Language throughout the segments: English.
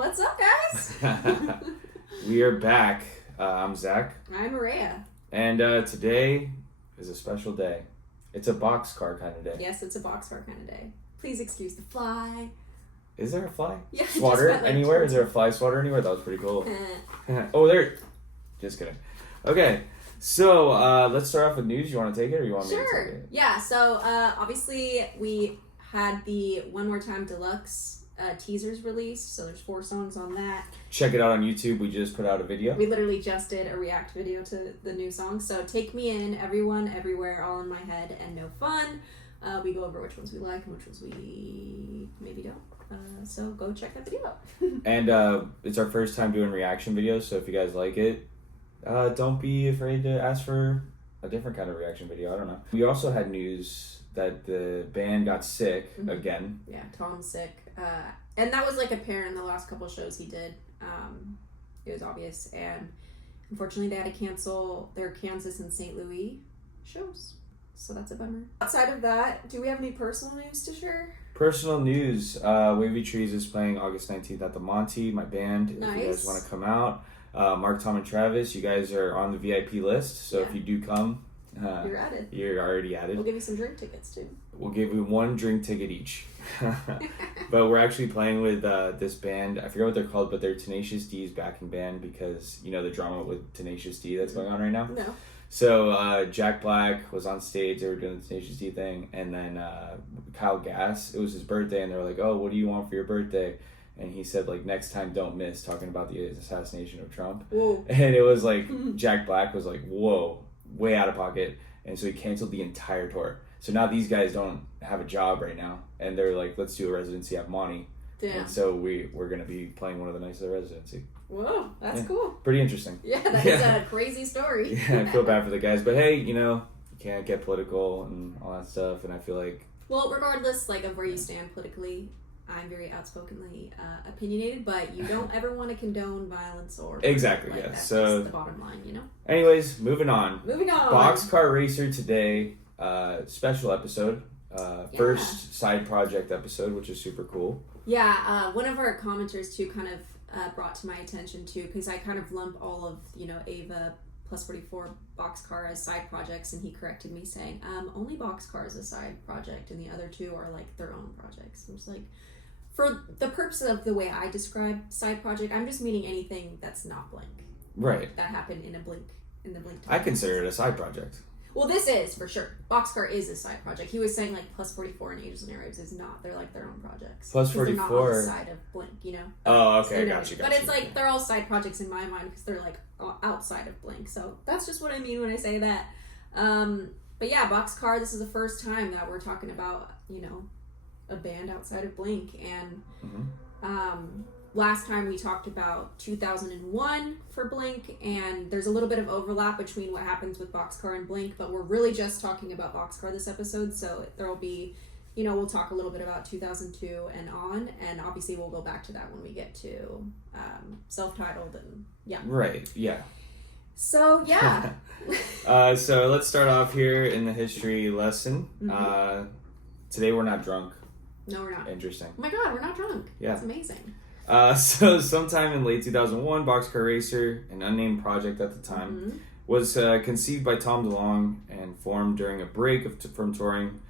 What's up, guys? We are back. I'm Zach. I'm Maria. And today is a special day. It's a boxcar kind of day. Yes, it's a boxcar kind of day. Please excuse the fly. Is there a fly? Yeah. Swatter anywhere? Is there a fly swatter anywhere? That was pretty cool. Oh, there. Just kidding. Okay. So let's start off with news. You want to take it or you want me to take it? Yeah. So obviously we had the One More Time Deluxe teasers released. So there's 4 songs on that. Check it out on YouTube. We just put out a video. We literally just did a react video to the new song. So Take Me In, Everyone, Everywhere, All in My Head, and No Fun. We go over which ones we like and which ones we maybe don't. So go check that video out. And it's our first time doing reaction videos. So if you guys like it, don't be afraid to ask for a different kind of reaction video. I don't know. We also had news that the band got sick again. Yeah, Tom's sick. And that was like apparent in the last couple of shows he did. It was obvious. And unfortunately, they had to cancel their Kansas and St. Louis shows. So that's a bummer. Outside of that, do we have any personal news to share? Personal news. Wavy Trees is playing August 19th at the Monty, my band. Nice. If you guys want to come out. Mark, Tom, and Travis, you guys are on the VIP list. So if you do come, you're added. You're already added. We'll give you some drink tickets too. We'll give you 1 drink ticket each. But we're actually playing with this band. I forget what they're called, but they're Tenacious D's backing band because, you know, the drama with Tenacious D that's going on right now. No. So Jack Black was on stage. They were doing the Tenacious D thing. And then Kyle Gass, it was his birthday. And they were like, oh, what do you want for your birthday? And he said, like, next time don't miss, talking about the assassination of Trump. Whoa. And it was like, Jack Black was like, whoa, way out of pocket. And so he canceled the entire tour. So now these guys don't have a job right now. And they're like, let's do a residency at Monty. Damn. And so we're going to be playing one of the nights of the residency. Whoa, that's cool. Pretty interesting. Yeah, that is a crazy story. Yeah, I feel bad for the guys. But hey, you know, you can't get political and all that stuff. And I feel like... Well, regardless like of where you stand politically, I'm very outspokenly opinionated, but you don't ever want to condone violence or... Exactly, like yeah. That's so the bottom line, you know? Anyways, moving on. Boxcar Racer today, special episode. First side project episode, which is super cool. Yeah, one of our commenters too kind of brought to my attention too, because I kind of lump all of, you know, Ava plus 44 Boxcar as side projects, and he corrected me saying, only Boxcar is a side project and the other 2 are like their own projects. I was like, for the purpose of the way I describe side project, I'm just meaning anything that's not Blink. Right. That happened in the Blink time. I consider it a side project. Well, this is for sure. Boxcar is a side project. He was saying like plus 44 and Angels and Arrows is not. They're like their own projects. Plus 44. They're not on the side of Blink, you know. Oh, okay, so, got you. But it's like they're all side projects in my mind because they're like outside of Blink. So that's just what I mean when I say that. But yeah, Boxcar. This is the first time that we're talking about, you know, a band outside of Blink, and last time we talked about 2001 for Blink, and there's a little bit of overlap between what happens with Boxcar and Blink, but we're really just talking about Boxcar this episode, so there will be, you know, we'll talk a little bit about 2002 and on, and obviously we'll go back to that when we get to self-titled and yeah. Right, yeah. So, yeah. So let's start off here in the history lesson. Today we're not drunk. No, we're not. Interesting. Oh my god, we're not drunk. Yeah. That's amazing. So sometime in late 2001, Boxcar Racer, an unnamed project at the time, was conceived by Tom DeLonge and formed during a break from touring.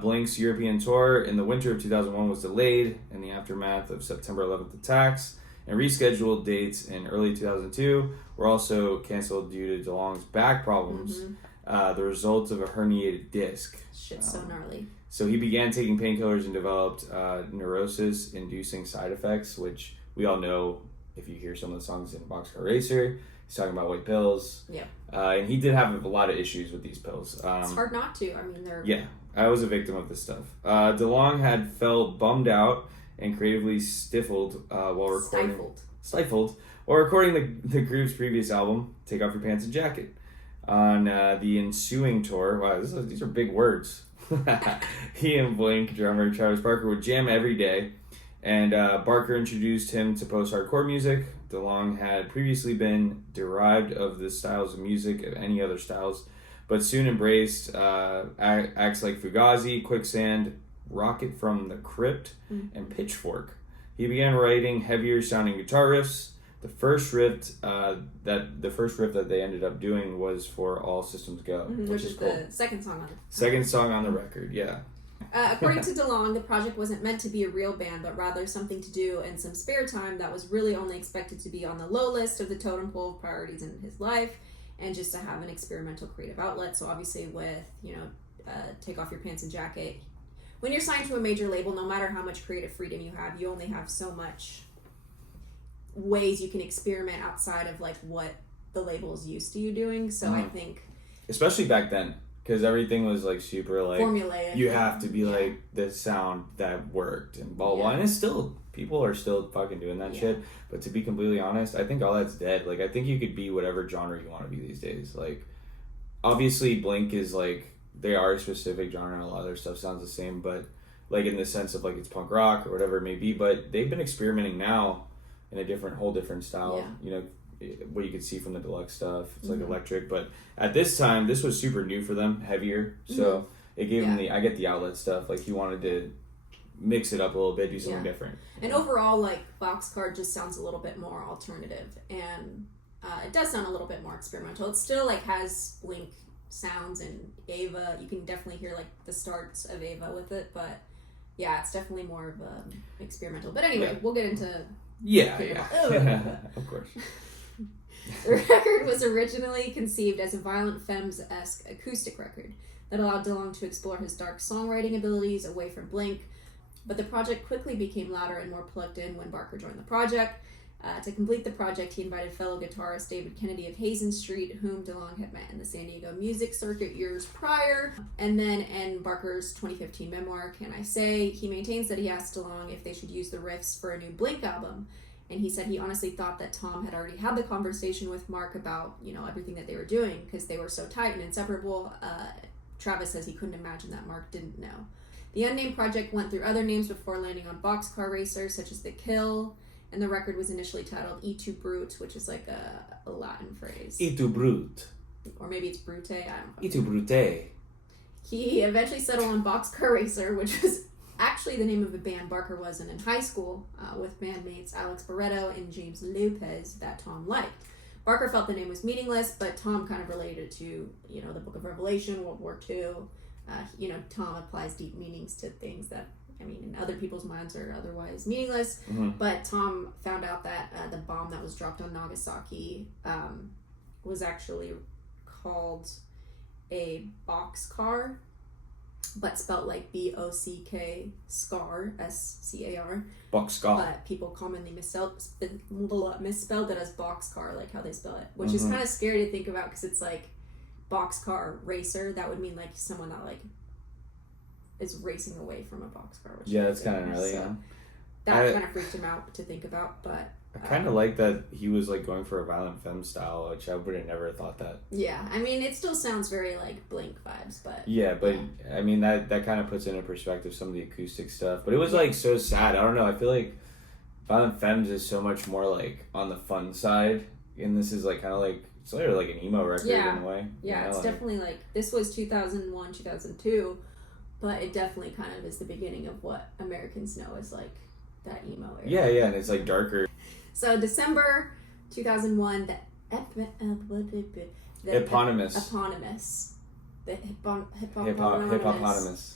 Blink's European tour in the winter of 2001 was delayed in the aftermath of September 11th attacks, and rescheduled dates in early 2002 were also canceled due to DeLonge's back problems, the result of a herniated disc. Shit's so gnarly. So he began taking painkillers and developed neurosis-inducing side effects, which we all know if you hear some of the songs in Boxcar Racer. He's talking about white pills. Yeah. And he did have a lot of issues with these pills. It's hard not to. I mean, they're... Yeah, I was a victim of this stuff. DeLonge had felt bummed out and creatively stifled while recording... Stifled. While recording the group's previous album, Take Off Your Pants and Jacket. On the ensuing tour... Wow, these are big words. He and Blink drummer Travis Barker would jam every day, and Barker introduced him to post-hardcore music. DeLonge had previously been derived of the styles of music of any other styles, but soon embraced acts like Fugazi, Quicksand, Rocket from the Crypt, and Pitchfork. He began writing heavier sounding guitar riffs. The first riff that they ended up doing was for All Systems Go, which is cool. The second song on it. Second song on the record, yeah. According to DeLonge, the project wasn't meant to be a real band, but rather something to do in some spare time that was really only expected to be on the low list of the totem pole of priorities in his life, and just to have an experimental creative outlet. So obviously with, Take Off Your Pants and Jacket, when you're signed to a major label, no matter how much creative freedom you have, you only have so much ways you can experiment outside of like what the label is used to you doing. So I think, especially back then, because everything was like super like formulaic. You have to be like the sound that worked and blah blah. And it's still, people are still fucking doing that shit. But to be completely honest, I think all that's dead. Like I think you could be whatever genre you want to be these days. Like obviously Blink is like, they are a specific genre and a lot of their stuff sounds the same, but like in the sense of like it's punk rock or whatever it may be. But they've been experimenting now in a whole different style. What you can see from the deluxe stuff, it's like electric, but at this time this was super new for them, heavier, so it gave them I get the outlet stuff. Like he wanted to mix it up a little bit, do something different. And overall, like Boxcar just sounds a little bit more alternative, and it does sound a little bit more experimental. It still like has Blink sounds and Ava. You can definitely hear like the starts of Ava with it, but yeah, it's definitely more of a experimental. But anyway, we'll get into of course. The record was originally conceived as a Violent Femmes-esque acoustic record that allowed DeLonge to explore his dark songwriting abilities away from Blink, but the project quickly became louder and more plugged in when Barker joined the project. To complete the project, he invited fellow guitarist David Kennedy of Hazen Street, whom DeLonge had met in the San Diego music circuit years prior. And then in Barker's 2015 memoir, Can I Say, he maintains that he asked DeLonge if they should use the riffs for a new Blink album. And he said he honestly thought that Tom had already had the conversation with Mark about, everything that they were doing, because they were so tight and inseparable. Travis says he couldn't imagine that Mark didn't know. The unnamed project went through other names before landing on Boxcar Racer, such as The Kill, and the record was initially titled E tu Brute, which is like a Latin phrase. E tu Brute. Or maybe it's Brute, I don't know. E tu Brute. He eventually settled on Boxcar Racer, which was actually the name of a band Barker was in high school, with bandmates Alex Barreto and James Lopez that Tom liked. Barker felt the name was meaningless, but Tom kind of related it to, the Book of Revelation, World War II. Tom applies deep meanings to things that, in other people's minds are otherwise meaningless. But Tom found out that the bomb that was dropped on Nagasaki was actually called a boxcar, but spelled like B-O-C-K, scar, S-C-A-R. Boxcar. But people commonly misspelled it as boxcar, like how they spell it, which is kind of scary to think about, because it's like boxcar racer. That would mean like someone that like is racing away from a boxcar. Which it's kind of really, that kind of freaked him out to think about, but I kind of like that he was like going for a Violent Femme style, which I would have never thought that. Yeah, it still sounds very like Blink vibes, but that kind of puts into perspective some of the acoustic stuff. But it was like so sad. I don't know. I feel like Violent Femmes is so much more like on the fun side, and this is like kind of like it's literally like an emo record in a way. Yeah, it's definitely like this was 2001, 2002, but it definitely kind of is the beginning of what Americans know as like that emo era. Yeah, and it's like darker. So December 2001, the eponymous. The hippopotamus.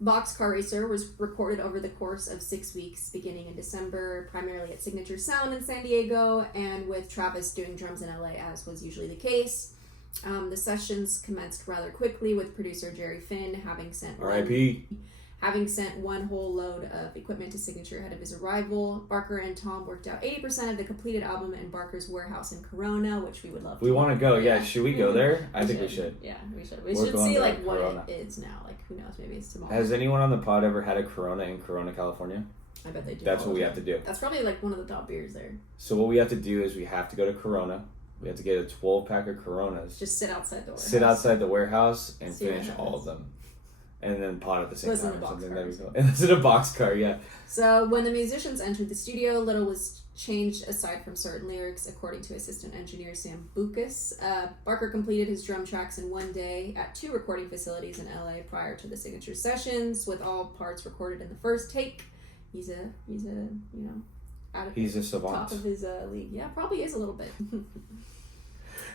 Boxcar Racer was recorded over the course of 6 weeks, beginning in December, primarily at Signature Sound in San Diego, and with Travis doing drums in LA, as was usually the case. The sessions commenced rather quickly, with producer Jerry Finn having sent one whole load of equipment to Signature ahead of his arrival. Barker and Tom worked out 80% of the completed album in Barker's warehouse in Corona, which we would love to. We want to go, yeah. Should we go there? I think we should. Yeah, we should. We should see like what it is now. Like, who knows? Maybe it's tomorrow. Has anyone on the pod ever had a Corona in Corona, California? I bet they do. That's what we have to do. That's probably like one of the top beers there. So what we have to do is we have to go to Corona. We have to get a 12-pack of Coronas. Just sit outside the warehouse. Sit outside the warehouse and finish all of them. And then pod at the same time or something. That'd be cool. And listen to Boxcar, yeah. So when the musicians entered the studio, little was changed aside from certain lyrics, according to assistant engineer Sam Bucas. Barker completed his drum tracks in one day at 2 recording facilities in LA prior to the Signature sessions, with all parts recorded in the first take. he's a he's a savant. Top of his league. Yeah, probably is a little bit.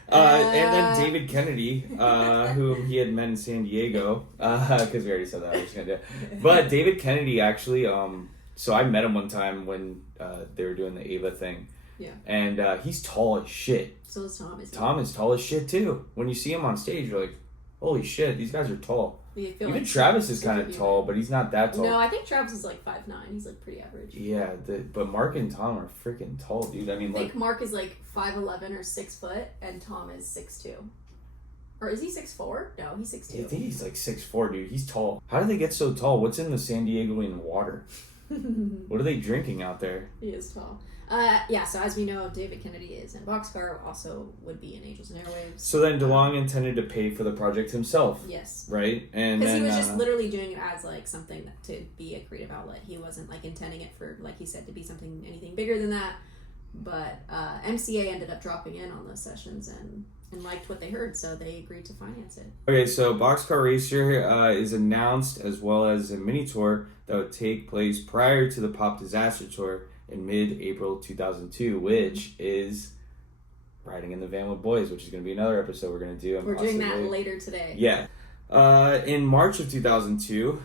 And then David Kennedy, whom he had met in San Diego, because we already said that. I was just gonna do it. But David Kennedy actually, so I met him one time when they were doing the Ava thing. Yeah. And he's tall as shit. So is Tom. Tom is tall as shit too. When you see him on stage, you're like, holy shit, these guys are tall. Even like Travis is kind of tall, but he's not that tall. No, I think Travis is like 5'9". He's like pretty average. Yeah, but Mark and Tom are freaking tall, dude. I mean, I think Mark is like 5'11" or 6 foot, and Tom is 6'2". Or is he 6'4"? No, he's 6'2". I think he's like 6'4", dude. He's tall. How do they get so tall? What's in the San Diegoan water? What are they drinking out there? He is tall. Yeah, so as we know, David Kennedy is in Boxcar, also would be in Angels and Airwaves. So then DeLonge intended to pay for the project himself. Yes. Right? And because he was just literally doing it as like something to be a creative outlet. He wasn't like intending it for, like he said, to be anything bigger than that. But MCA ended up dropping in on those sessions and liked what they heard, so they agreed to finance it. Okay, so Boxcar Racer is announced, as well as a mini tour that would take place prior to the Pop Disaster Tour in mid-April 2002, which is Riding in the Van with Boys, which is going to be another episode we're going to do. We're doing that later today. Yeah. In March of 2002,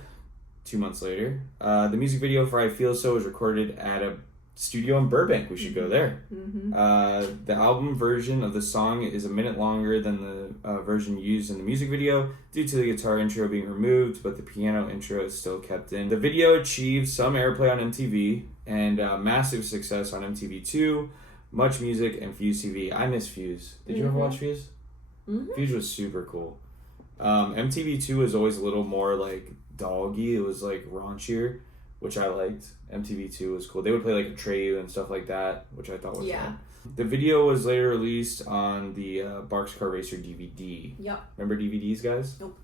2 months later, the music video for I Feel So was recorded at a studio in Burbank. We should go there. Mm-hmm. The album version of the song is a minute longer than the version used in the music video due to the guitar intro being removed, but the piano intro is still kept in. The video achieved some airplay on MTV and massive success on MTV2, Much Music, and Fuse TV. I miss Fuse. Did you ever watch Fuse? Mm-hmm. Fuse was super cool. MTV2 was always a little more like doggy. It was like raunchier, which I liked. MTV2 was cool. They would play like Atreyu and stuff like that, which I thought was fun. The video was later released on the Boxcar Racer DVD. Yep. Remember DVDs, guys? Nope.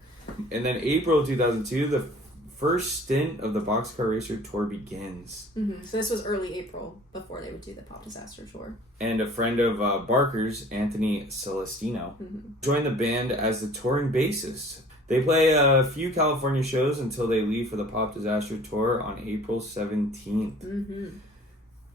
And then April 2002, the first stint of the Boxcar Racer tour begins. Mm-hmm. So this was early April, before they would do the Pop Disaster Tour. And a friend of Barker's, Anthony Celestino, joined the band as the touring bassist. They play a few California shows until they leave for the Pop Disaster Tour on April 17th. Mm-hmm.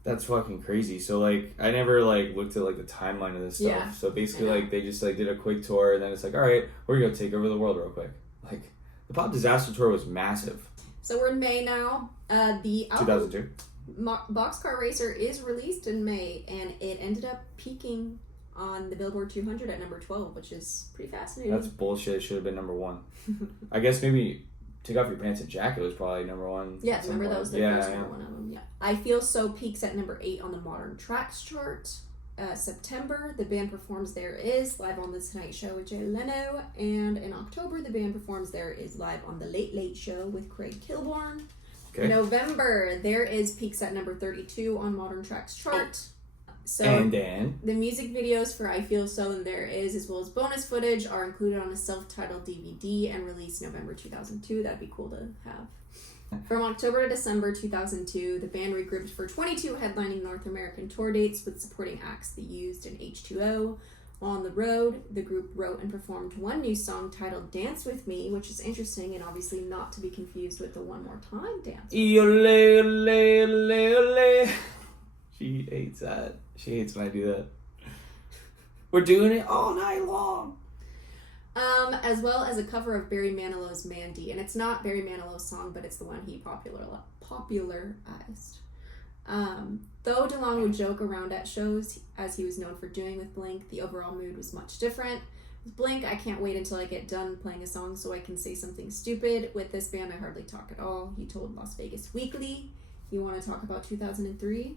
That's fucking crazy. So, like, I never, like, looked at, like, the timeline of this stuff. Yeah. So, basically, like, they just, like, did a quick tour, and then it's like, all right, we're going to take over the world real quick. Like, the Pop Disaster Tour was massive. So, we're in May now. The album, 2002. Boxcar Racer is released in May, and it ended up peaking on the Billboard 200 at number 12, which is pretty fascinating. That's bullshit. It should have been number 1. I guess maybe Take Off Your Pants and Jacket was probably number 1. Yeah, remember that was the first number 1 album. Yeah. I Feel So peaks at number 8 on the Modern Tracks chart. September, the band performs There Is live on The Tonight Show with Jay Leno. And in October, the band performs There Is live on The Late Late Show with Craig Kilborn. Okay. November, There Is peaks at number 32 on Modern Tracks chart. So and then the music videos for I Feel So and There Is, as well as bonus footage, are included on a self-titled DVD and released November 2002. That'd be cool to have. From October to December 2002, the band regrouped for 22 headlining North American tour dates with supporting acts The Used and H2O. While on the road, the group wrote and performed one new song titled Dance With Me, which is interesting and obviously not to be confused with the One More Time dance. She hates that. She hates when I do that. We're doing it all night long. As well as a cover of Barry Manilow's Mandy. And it's not Barry Manilow's song, but it's the one he popularized. Though DeLonge would joke around at shows, as he was known for doing with Blink, the overall mood was much different. With Blink, I can't wait until I get done playing a song so I can say something stupid. With this band, I hardly talk at all. He told Las Vegas Weekly. You want to talk about 2003?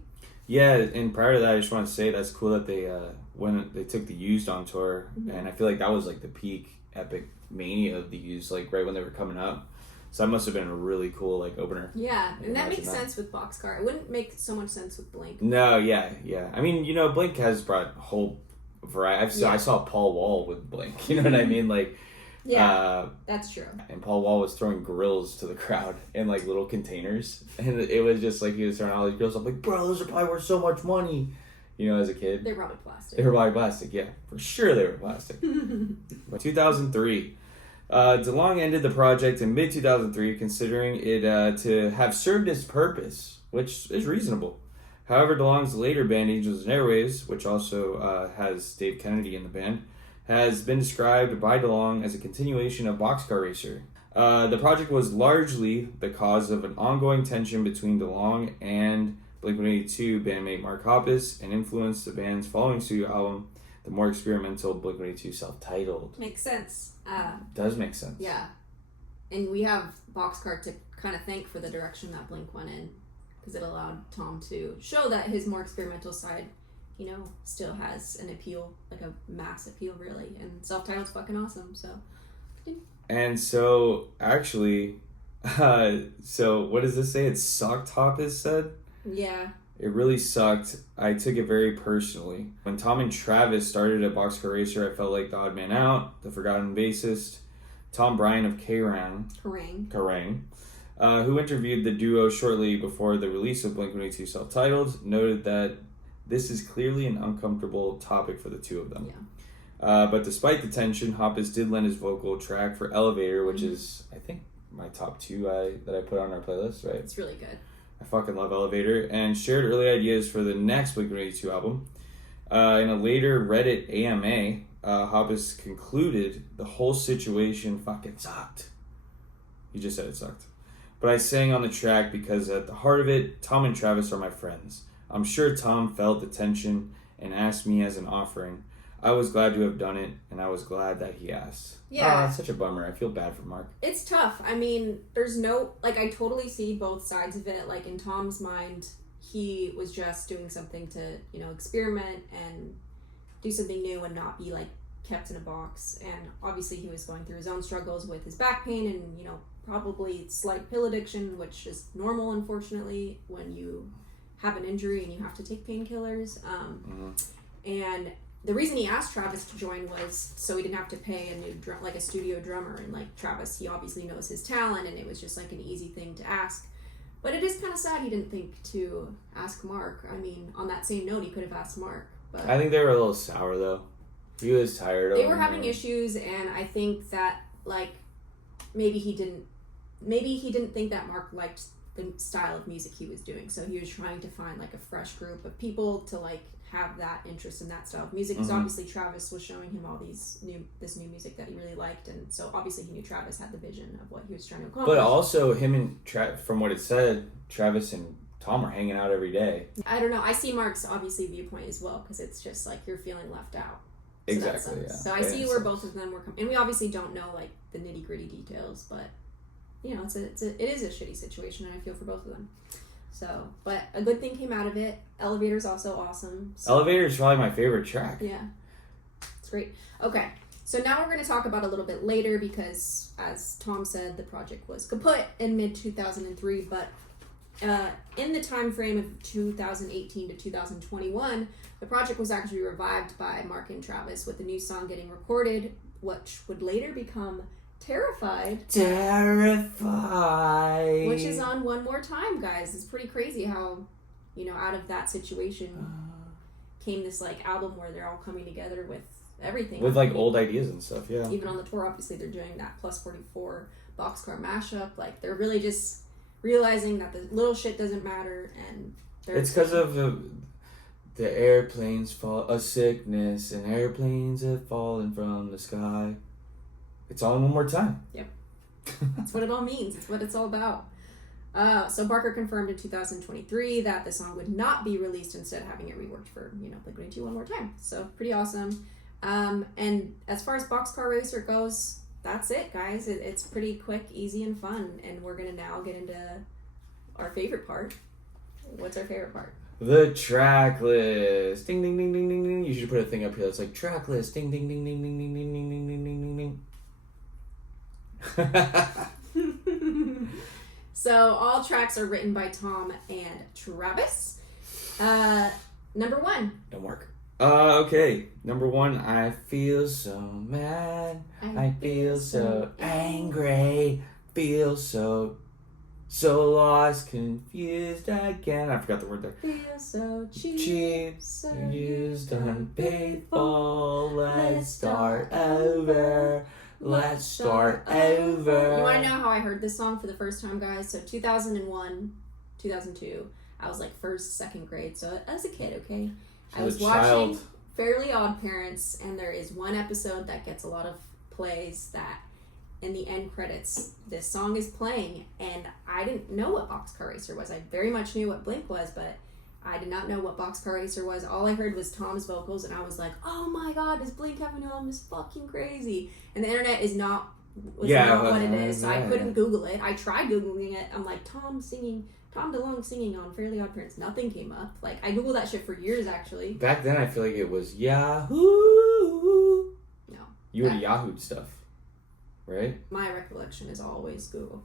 Yeah, and prior to that, I just want to say that's cool that they when they took the Used on tour, and I feel like that was like the peak epic mania of the Used, like right when they were coming up. So that must have been a really cool like opener. Yeah, and that makes sense with Boxcar. It wouldn't make so much sense with Blink. No, yeah. I mean, you know, Blink has brought a whole variety. I saw Paul Wall with Blink. You know what I mean? Like, yeah, that's true. And Paul Wall was throwing grills to the crowd in like little containers, and it was just like he was throwing all these grills. I'm like, bro, those are probably worth so much money. You know, as a kid, they're probably plastic. They were probably plastic, yeah, for sure they were plastic. But 2003, DeLonge ended the project in mid 2003, considering it to have served its purpose. which is reasonable. However, DeLonge's later band, Angels and Airwaves, which also has Dave Kennedy in the band, has been described by DeLonge as a continuation of Boxcar Racer. The project was largely the cause of an ongoing tension between DeLonge and Blink-182 bandmate Mark Hoppus, and influenced the band's following studio album, the more experimental Blink-182 self-titled. Makes sense. Does make sense. Yeah. And we have Boxcar to kind of thank for the direction that Blink went in, because it allowed Tom to show that his more experimental side, still has an appeal, like a mass appeal, really. And self-titled's fucking awesome, so. And so, actually, so what does this say? It sucked, Hoppus said? Yeah. It really sucked. I took it very personally. When Tom and Travis started at Boxcar Racer, I felt like the odd man out, the forgotten bassist. Tom Bryan of Kerrang, who interviewed the duo shortly before the release of Blink-182 self-titled, noted that this is clearly an uncomfortable topic for the two of them. Yeah. But despite the tension, Hoppus did lend his vocal track for Elevator, which is, I think, my top two that I put on our playlist, right? It's really good. I fucking love Elevator, and shared early ideas for the next Blink-182 album. In a later Reddit AMA, Hoppus concluded the whole situation fucking sucked. He just said it sucked. But I sang on the track because at the heart of it, Tom and Travis are my friends. I'm sure Tom felt the tension and asked me as an offering. I was glad to have done it, and I was glad that he asked. Yeah. It's such a bummer. I feel bad for Mark. It's tough. I mean, there's no, I totally see both sides of it. Like, in Tom's mind, he was just doing something to, experiment and do something new and not be, kept in a box. And obviously he was going through his own struggles with his back pain and, probably slight pill addiction, which is normal, unfortunately, when you have an injury and you have to take painkillers. And the reason he asked Travis to join was so he didn't have to pay a new a studio drummer. And Travis, he obviously knows his talent, and it was just an easy thing to ask. But it is kind of sad he didn't think to ask Mark. I mean, on that same note, he could have asked Mark. But I think they were a little sour though. He was tired of them. They were having issues, and I think that maybe he didn't think that Mark liked the style of music he was doing. So he was trying to find a fresh group of people to have that interest in that style of music, because obviously Travis was showing him all this new music that he really liked, and so obviously he knew Travis had the vision of what he was trying to accomplish. But also him and from what it said, Travis and Tom are hanging out every day. I don't know. I see Mark's obviously viewpoint as well, because it's just you're feeling left out. So exactly. Yeah. So I see where both of them were coming, and we obviously don't know the nitty gritty details, but it is a shitty situation, and I feel for both of them. So, but a good thing came out of it. Elevator's also awesome. So. Elevator's probably my favorite track. Yeah. It's great. Okay. So now we're going to talk about a little bit later, because as Tom said, the project was kaput in mid-2003, but in the time frame of 2018 to 2021, the project was actually revived by Mark and Travis, with a new song getting recorded, which would later become Terrified, which is on One More Time, guys. It's pretty crazy how, out of that situation came this album where they're all coming together with everything. With old ideas and stuff, yeah. Even on the tour, obviously they're doing that Plus 44 Boxcar mashup. They're really just realizing that the little shit doesn't matter, and it's because of the airplanes fall, a sickness, and airplanes have fallen from the sky. It's all in One More Time. Yep. That's what it all means. It's what it's all about. So Barker confirmed in 2023 that the song would not be released, instead having it reworked for, Blink-182 One More Time. So pretty awesome. And as far as Boxcar Racer goes, that's it, guys. It's pretty quick, easy, and fun. And we're going to now get into our favorite part. What's our favorite part? The track list. Ding, ding, ding, ding, ding, ding. You should put a thing up here that's track list. Ding, ding, ding, ding, ding, ding, ding, ding, ding, ding, ding, ding, ding. So all tracks are written by Tom and Travis. Number 1. Don't work. Okay. Number 1, I feel so mad. I feel so angry. Feel so lost, confused again. I forgot the word there. Feel so cheap, so used, unpaid for. Let's start over. Let's start over. You want to know how I heard this song for the first time, guys? So 2001, 2002. I was like first, second grade. So as a kid, okay, She I was a watching child. Fairly Odd Parents, and there is one episode that gets a lot of plays that in the end credits, this song is playing, and I didn't know what Boxcar Racer was. I very much knew what Blink was, but I did not know what Boxcar Racer was. All I heard was Tom's vocals, and I was like, oh my god, does Blink have a new album? It's fucking crazy. And the internet is not what it is, so I couldn't Google it. I tried Googling it. I'm like, Tom DeLonge singing on Fairly Odd Parents. Nothing came up. Like, I Googled that shit for years, actually. Back then, I feel like it was Yahoo. No. You would have Yahoo'd stuff, right? My recollection is always Google.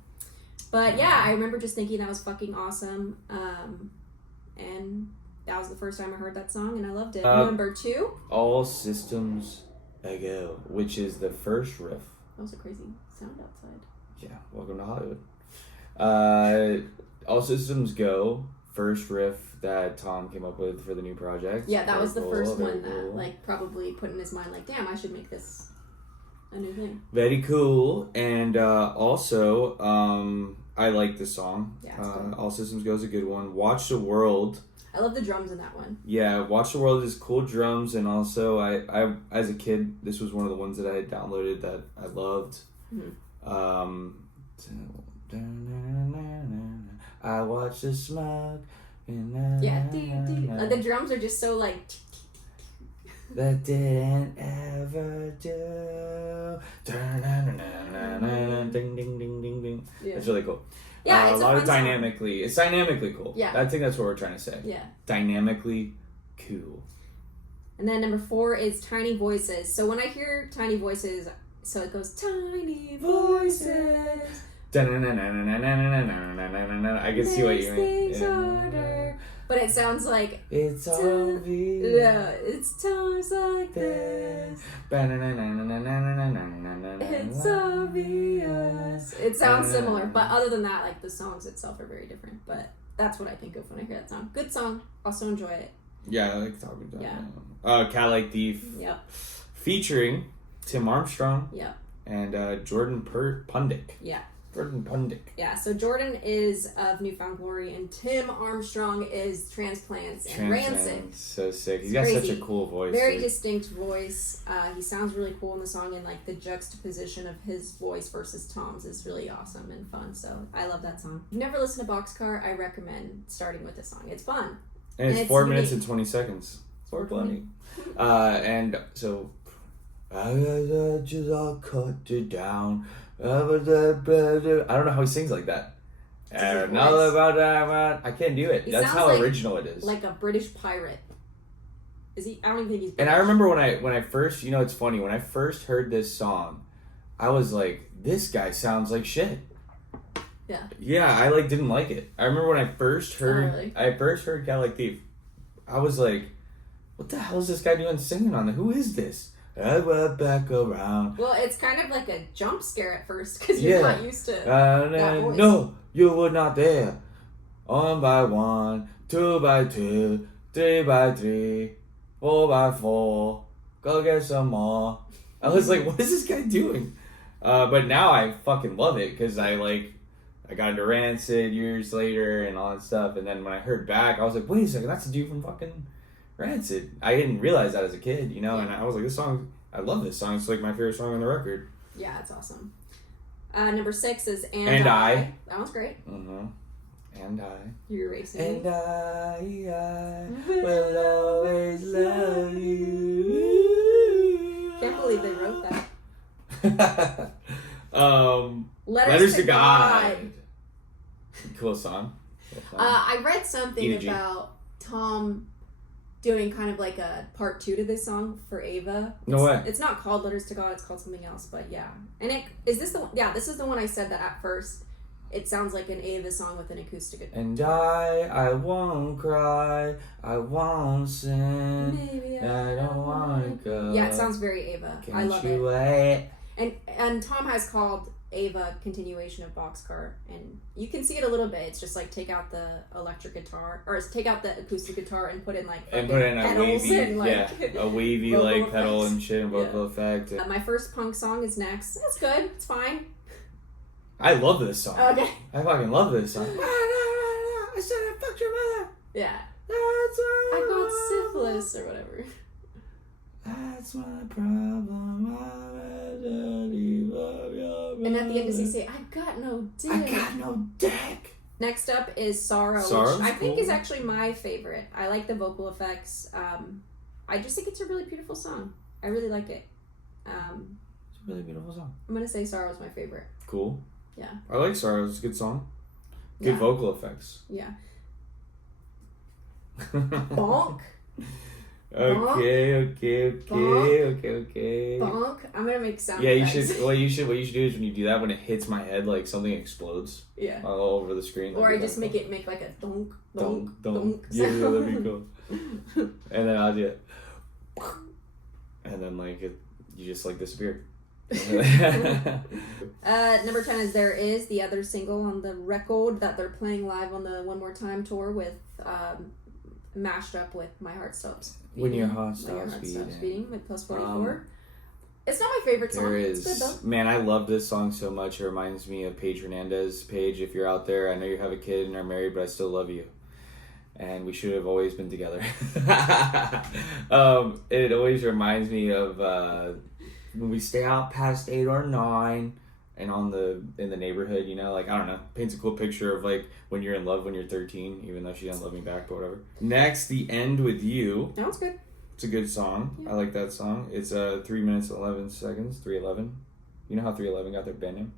But yeah, I remember just thinking that was fucking awesome. And that was the first time I heard that song, and I loved it. Number 2? All Systems Go, which is the first riff. That was a crazy sound outside. Yeah, welcome to Hollywood. All Systems Go, first riff that Tom came up with for the new project. Yeah, that was the first one that, like, probably put in his mind, like, damn, I should make this a new thing. Very cool. And also, I like this song. Yeah, it's cool. All Systems Go is a good one. Watch the World. I love the drums in that one. Yeah, Watch the World is cool drums, and also I as a kid, this was one of the ones that I had downloaded that I loved. Mm-hmm. I watch the smoke. Yeah, the drums are just so like. That didn't ever do. Ding ding ding ding ding. Yeah. It's really cool. Yeah, it's a lot of song. It's dynamically cool. Yeah. I think that's what we're trying to say. Yeah. Dynamically cool. And then number 4 is Tiny Voices. So when I hear Tiny Voices, so it goes Tiny Voices. I can see what you mean. Harder. But it sounds like it's obvious. Yeah, it's times like this. It's obvious. It sounds similar, but other than that, like the songs itself are very different. But that's what I think of when I hear that song. Good song. Also enjoy it. Yeah, I like talking about Yeah. Cat Like Thief. Yep. Featuring Tim Armstrong. Yep. And Jordan Pundik. Yeah. Jordan Pundik. Yeah, so Jordan is of Newfound Glory, and Tim Armstrong is Transplants and Rancid. So sick. He's got such a cool voice. Very distinct voice. He sounds really cool in the song, and like the juxtaposition of his voice versus Tom's is really awesome and fun. So I love that song. If you've never listened to Boxcar, I recommend starting with this song. It's fun. And it's 4 minutes and 20 seconds. 4:20. And so I just cut it down. I don't know how he sings like that. I can't do it. That's how original it is. Like a British pirate. Is he? I don't even think he's British. And I remember when I first, it's funny, when I first heard this song, I was like, this guy sounds like shit. Yeah. Yeah, I didn't like it. I remember when I first heard Cat Like Thief, I was like, what the hell is this guy doing singing on the? Who is this? I went back around. Well, it's kind of like a jump scare at first because you're not used to that voice. No, you were not there. 1 by 1, 2 by 2, 3 by 3, 4 by 4. Go get some more. I was like, what is this guy doing? But now I fucking love it because I got into Rancid years later and all that stuff. And then when I heard back, I was like, wait a second, that's the dude from fucking Rancid. I didn't realize that as a kid, and I was like, this song, I love this song. It's like my favorite song on the record. Yeah, it's awesome. Number 6 is And I. That one's great. Mm-hmm. And I. You're racing. And I will always love you. Can't believe they wrote that. Letters to God. Cool song. I read something about Tom doing kind of like a part 2 to this song for Ava. No way. It's not called Letters to God, it's called something else, but yeah. And this is the one I said that at first it sounds like an Ava song with an acoustic guitar. And I won't cry, I won't sin, Maybe I don't want to go. Yeah, it sounds very Ava. I love it. Wait? And Tom has called Ava continuation of Boxcar, and you can see it a little bit. It's just like take out the electric guitar, or take out the acoustic guitar and put in a wavy, a wavy like pedal and shit and vocal effect. My first punk song is next. It's good. It's fine. I love this song. Okay. I fucking love this song. I said I fucked your mother. Yeah. That's I got syphilis or whatever. That's my problem. And at the end, does he say, I got no dick? I got no dick. Next up is Sorrow, Sorrow's which I think cool. is actually my favorite. I like the vocal effects. I just think it's a really beautiful song. I really like it. It's a really beautiful song. I'm going to say Sorrow's my favorite. Cool. Yeah. I like Sorrow. It's a good song. Good vocal effects. Yeah. Bonk. Okay. Bonk. I'm gonna make sound Yeah, effects. you should. What you should do is when you do that, when it hits my head, like something explodes. Yeah. All over the screen. Or I just make like a donk, donk, donk. Yeah, that'd be cool. And then I'll do it. And then you just disappear. Number 10 is There Is, the other single on the record that they're playing live on the One More Time tour with mashed up with My Heart Stops Beating. When Your Heart Stops Beating with Plus 44. It's not my favorite song. It's good though. Man, I love this song so much. It reminds me of Paige Hernandez. Paige, if you're out there, I know you have a kid and are married, but I still love you. And we should have always been together. It always reminds me of when we stay out past 8 or 9 and in the neighborhood, I don't know, paints a cool picture of when you're in love when you're 13, even though she doesn't love me back, but whatever. Next, The End With You. That was good. It's a good song. Yeah. I like that song. It's 3 minutes and 11 seconds, 3:11. You know how 3:11 got their band name?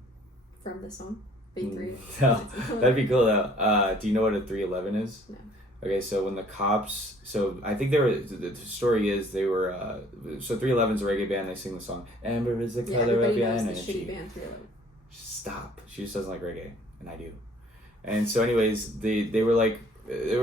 From this song? Big 3. No, that'd be cool though. Do you know what a 3:11 is? No. Okay, so when the cops, I think the story is they were, so 311's a reggae band, they sing the song, Amber is the color of your energy. The shitty band 311. Stop. She just doesn't like reggae, and I do. And so anyways, they were they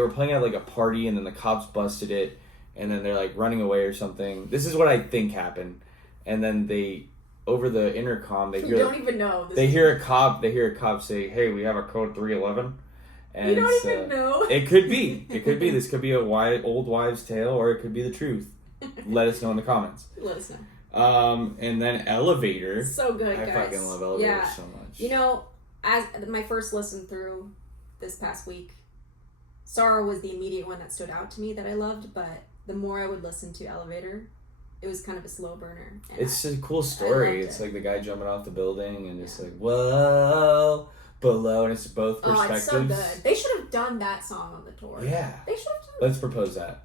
were playing at a party, and then the cops busted it, and then they're running away or something. This is what I think happened. And then they, over the intercom, they hear, don't even know. They hear a cop say, hey, we have a code 311. And you don't even know. It could be. This could be a old wives' tale, or it could be the truth. Let us know in the comments. Let us know. And then Elevator. So good, guys. I fucking love Elevator so much. As my first listen through this past week, Sorrow was the immediate one that stood out to me that I loved, but the more I would listen to Elevator, it was kind of a slow burner. It's a cool story. It's the guy jumping off the building and just whoa. Below, and it's both perspectives. Oh, it's so good. They should have done that song on the tour. Yeah. They should have done Let's propose that.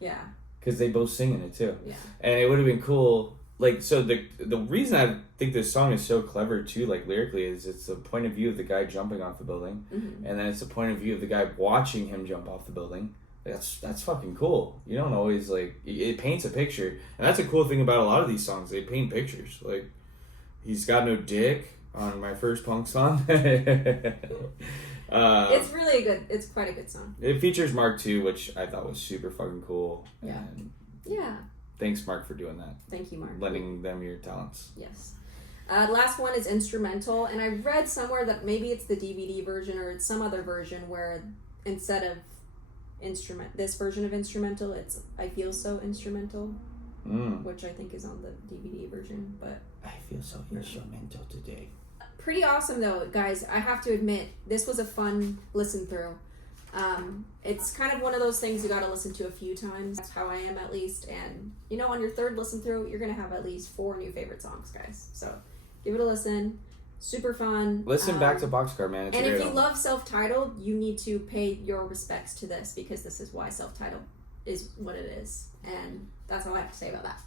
Yeah. Because they both sing in it, too. Yeah. And it would have been cool. So the reason I think this song is so clever, too, lyrically, is it's the point of view of the guy jumping off the building. Mm-hmm. And then it's the point of view of the guy watching him jump off the building. That's fucking cool. You don't always, it paints a picture. And that's a cool thing about a lot of these songs. They paint pictures. He's got no dick. On my first punk song. It's really good. It's quite a good song. It features Mark too, which I thought was super fucking cool. Yeah. And yeah. Thanks, Mark, for doing that. Thank you, Mark. Lending them your talents. Yes. Last one is instrumental, and I read somewhere that maybe it's the DVD version or it's some other version where instead of this version of instrumental, it's I Feel So Instrumental, which I think is on the DVD version, but I feel so instrumental today. Pretty awesome though, guys. I have to admit, this was a fun listen through. It's kind of one of those things you got to listen to a few times. That's how I am, at least. And on your third listen through, you're gonna have at least 4 new favorite songs, guys. So give it a listen. Super fun. Listen back to Boxcar, man. And if you love self-titled, you need to pay your respects to this, because this is why self-titled is what it is. And that's all I have to say about that.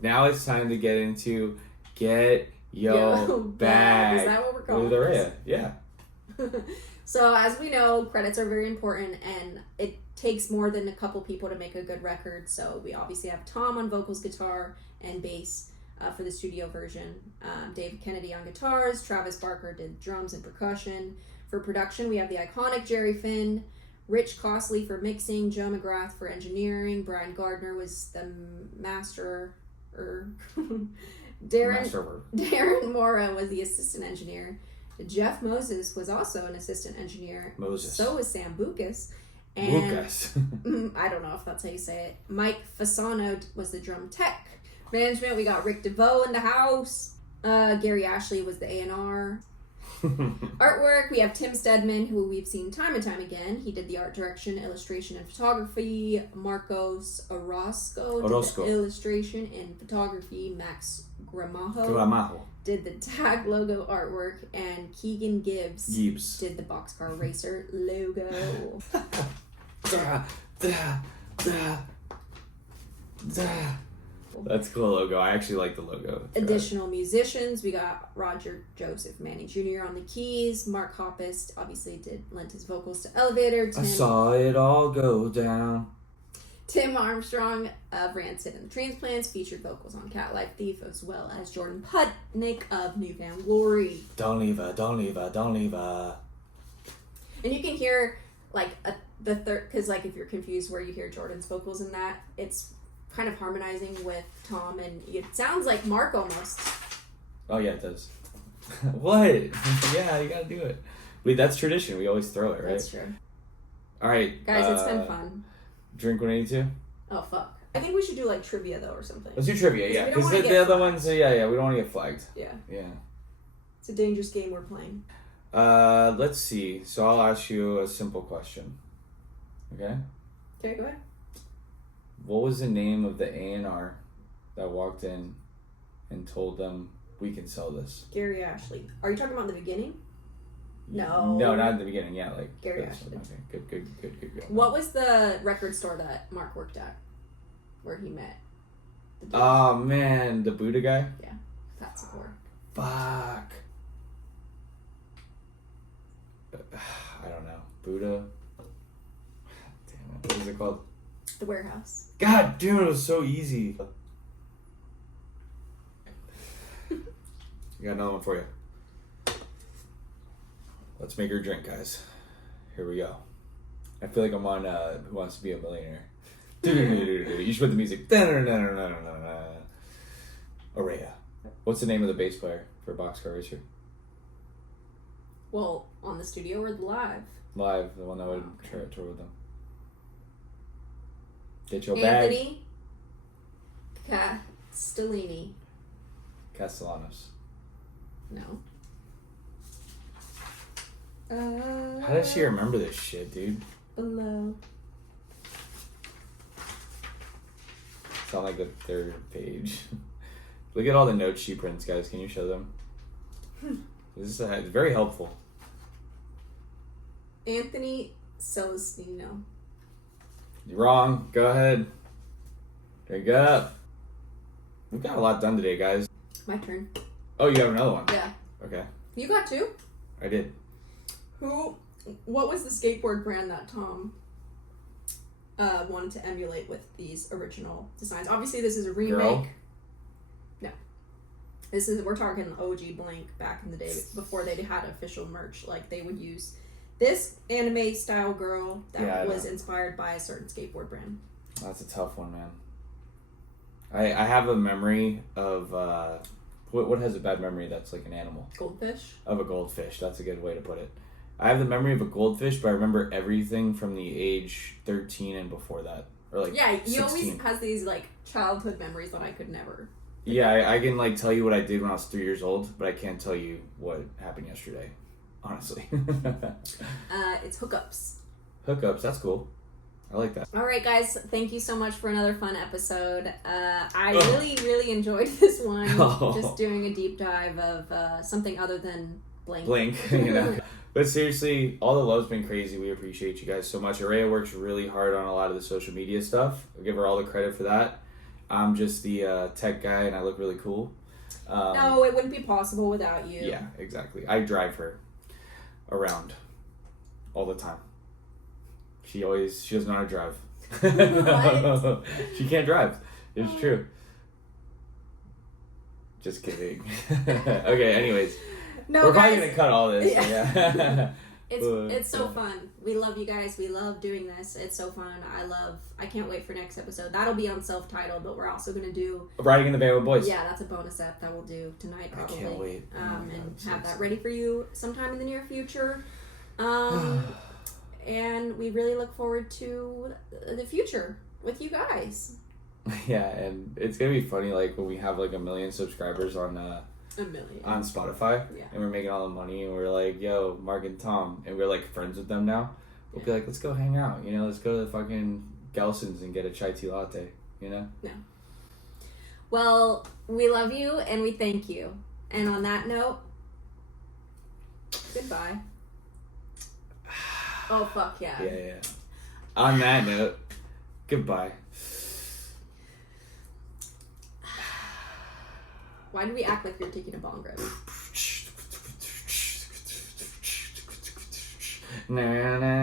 Now it's time to get into Get Yo Bag. Is that what we're calling it? Yeah. So as we know, credits are very important, and it takes more than a couple people to make a good record. So we obviously have Tom on vocals, guitar, and bass for the studio version. Dave Kennedy on guitars. Travis Barker did drums and percussion. For production, we have the iconic Jerry Finn, Rich Costley for mixing, Joe McGrath for engineering, Brian Gardner was the master. Darren Mora was the assistant engineer. Jeff Moses was also an assistant engineer. So was Sam Bucas. And I don't know if that's how you say it. Mike Fasano was the drum tech. Management, we got Rick DeVoe in the house. Gary Ashley was the A&R. Artwork, we have Tim Stedman, who we've seen time and time again. He did the art direction, illustration, and photography. Marcos Orozco did the illustration and photography. Max Gramajo did the tag logo artwork. And Keegan Gibbs did the Boxcar Racer logo. That's a cool logo. I actually like the logo. Additional musicians, we got Roger Joseph Manning Jr. on the keys. Mark Hoppus obviously lent his vocals to Elevator. I saw it all go down. Tim Armstrong of Rancid and the Transplants featured vocals on Cat Life Thief, as well as Jordan Putnick of New Found Glory. Don't leave her, don't leave her, don't leave her. And you can hear like the third, because like if you're confused where you hear Jordan's vocals in that, it's kind of harmonizing with Tom, and it sounds like Mark almost. Oh yeah, it does. What? Yeah, you gotta do it. Wait, that's tradition. We always throw it, right? That's true. All right, guys, it's been fun. Drink 182. Oh fuck! I think we should do like trivia though, or something. Let's do trivia, yeah. Because the other ones, yeah, we don't want to get flagged. Yeah. Yeah. It's a dangerous game we're playing. Let's see. So I'll ask you a simple question. Okay. Okay, go ahead. What was the name of the A&R that walked in and told them we can sell this? Gary Ashley. Are you talking about the beginning? No. No, not in the beginning. Yeah, like Gary Ashley. Okay, good. What was the record store that Mark worked at, where he met? Oh man, the Buddha guy. Yeah, Pat Secor. Fuck. I don't know. Buddha. Damn it. What is it called? The Warehouse. God damn, it was so easy. I got another one for you. Let's make her a drink, guys. Here we go. I feel like I'm on Who Wants to Be a Millionaire. You should put the music. Araya. What's the name of the bass player for Boxcar Racer? Well, on the studio or the live? Live, the one that would tour with them. Get your bag. Anthony Castellini. Castellanos. No. How does she remember this shit, dude? Below. It's on like the third page. Look at all the notes she prints, guys. Can you show them? This is it's very helpful. Anthony Celestino. You're wrong. Go ahead. Drink up. We've got a lot done today, guys. My turn. Oh, you have another one? Yeah. Okay. You got two? I did. What was the skateboard brand that Tom wanted to emulate with these original designs? Obviously, this is a remake. Girl? No. We're talking OG Blink back in the day before they had official merch. Like, they would use this anime style girl that was inspired by a certain skateboard brand. That's a tough one, man. I have a memory of what has a bad memory that's like an animal? Goldfish? Of a goldfish. That's a good way to put it. I have the memory of a goldfish, but I remember everything from the age 13 and before that. Or like 16. You always has these like childhood memories that I could never. Yeah, I can like tell you what I did when I was 3 years old, but I can't tell you what happened yesterday. Honestly. It's hookups. Hookups, that's cool. I like that. All right, guys. Thank you so much for another fun episode. I really enjoyed this one. Just doing a deep dive of something other than Blink. You know. But seriously, all the love's been crazy. We appreciate you guys so much. Araya works really hard on a lot of the social media stuff. I'll give her all the credit for that. I'm just the tech guy, and I look really cool. No, it wouldn't be possible without you. Yeah, exactly. I drive her around all the time. She doesn't know how to drive. What? She can't drive. It's true. Just kidding. Okay, anyways. No, we're guys, probably going to cut all this. Yeah. It's so fun. We love you guys. We love doing this. It's so fun. I can't wait for next episode. That'll be on self-titled, but we're also going to do... Riding in the Van with Boys. Yeah, that's a bonus ep that we'll do tonight probably. I can't wait. And have that ready for you sometime in the near future. And we really look forward to the future with you guys. Yeah, and it's going to be funny, like, when we have, like, 1 million subscribers on A million. On Spotify. Yeah. And we're making all the money, and we're like, yo, Mark and Tom, and we're like friends with them now. We'll be like, let's go hang out, you know, let's go to the fucking Gelson's and get a chai tea latte, you know? Yeah. Well, we love you and we thank you. And on that note, goodbye. Oh, fuck yeah. Yeah. On that note, goodbye. Why did we act like we were taking a bong rip? Na na